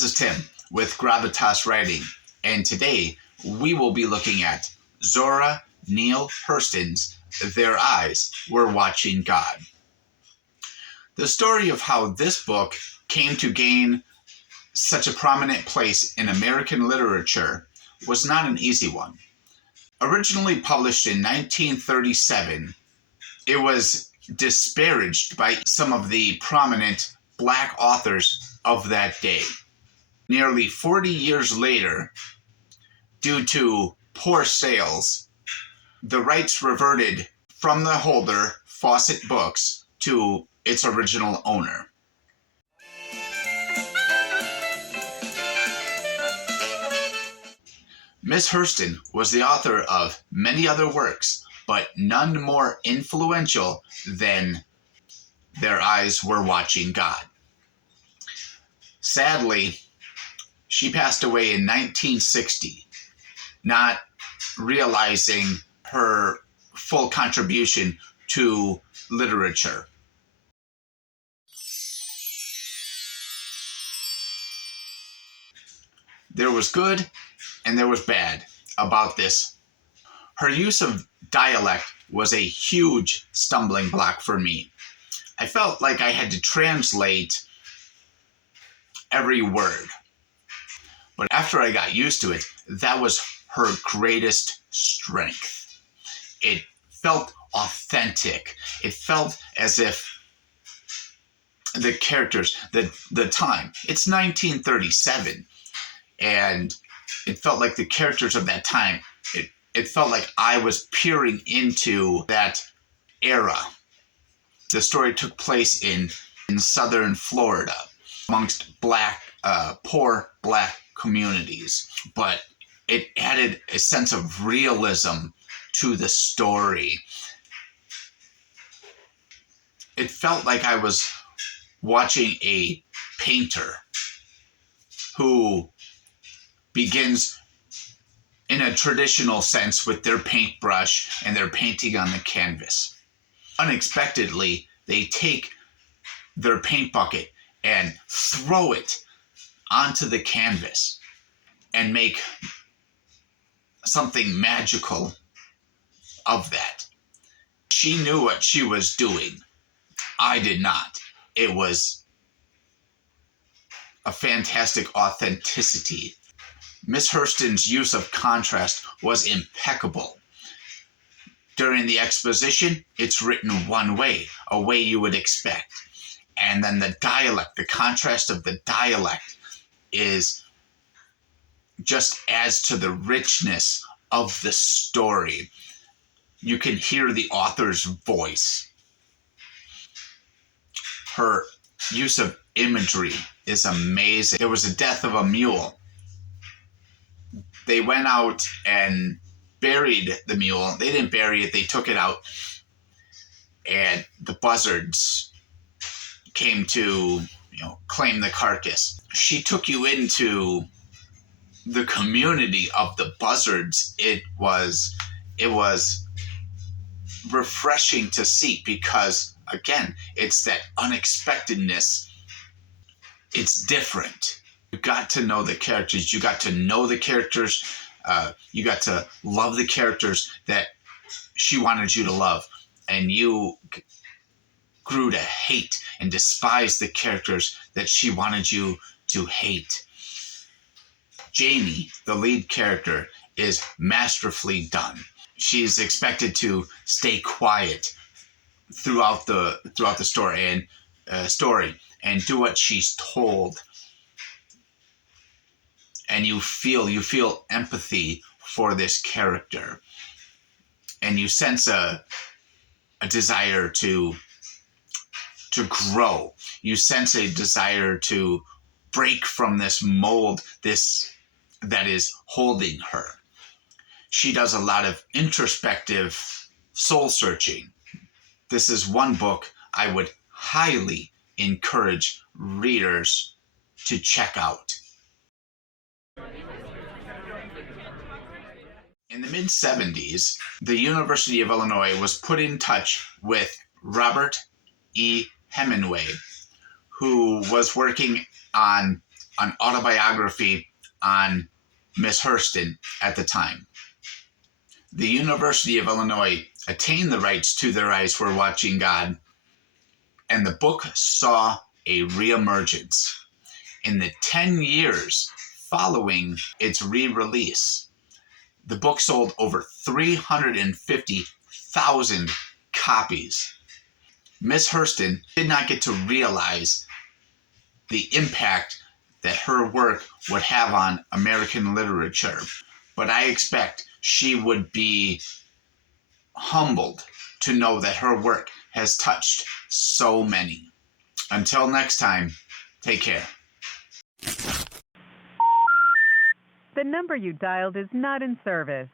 This is Tim with Gravitas Writing, and today we will be looking at Zora Neale Hurston's Their Eyes Were Watching God. The story of how this book came to gain such a prominent place in American literature was not an easy one. Originally published in 1937, it was disparaged by some of the prominent Black authors of that day. Nearly 40 years later, due to poor sales, the rights reverted from the holder, Fawcett Books, to its original owner. Miss Hurston was the author of many other works, but none more influential than Their Eyes Were Watching God. Sadly, she passed away in 1960, not realizing her full contribution to literature. There was good and there was bad about this. Her use of dialect was a huge stumbling block for me. I felt like I had to translate every word. But after I got used to it, that was her greatest strength. It felt authentic. It felt as if the characters, the time, it's 1937, and it felt like the characters of that time, it felt like I was peering into that era. The story took place in southern Florida amongst poor Black communities, but it added a sense of realism to the story. It felt like I was watching a painter who begins in a traditional sense with their paintbrush and they're painting on the canvas. Unexpectedly, they take their paint bucket and throw it onto the canvas and make something magical of that. She knew what she was doing. I did not. It was a fantastic authenticity. Miss Hurston's use of contrast was impeccable. During the exposition, it's written one way, a way you would expect. And then the dialect, the contrast of the dialect just adds to the richness of the story. You can hear the author's voice. Her use of imagery is amazing. There was a death of a mule. They went out and buried the mule. They didn't bury it, they took it out. And the buzzards came to, claim the carcass. She took you into the community of the buzzards. It was refreshing to see because, again, it's that unexpectedness. It's different. You got to know the characters. You got to know the characters. You got to love the characters that she wanted you to love. And you grew to hate and despise the characters that she wanted you to hate. Jamie, the lead character, is masterfully done. She's expected to stay quiet throughout the story and do what she's told. And you feel empathy for this character, and you sense a desire to grow. You sense a desire to break from this mold, that is holding her. She does a lot of introspective soul searching. This is one book I would highly encourage readers to check out. In the mid-70s, the University of Illinois was put in touch with Robert E. Hemenway, who was working on an autobiography on Miss Hurston at the time. The University of Illinois attained the rights to Their Eyes Were Watching God, and the book saw a reemergence. In the 10 years following its re-release, the book sold over 350,000 copies. Miss Hurston did not get to realize the impact that her work would have on American literature, but I expect she would be humbled to know that her work has touched so many. Until next time, take care. The number you dialed is not in service.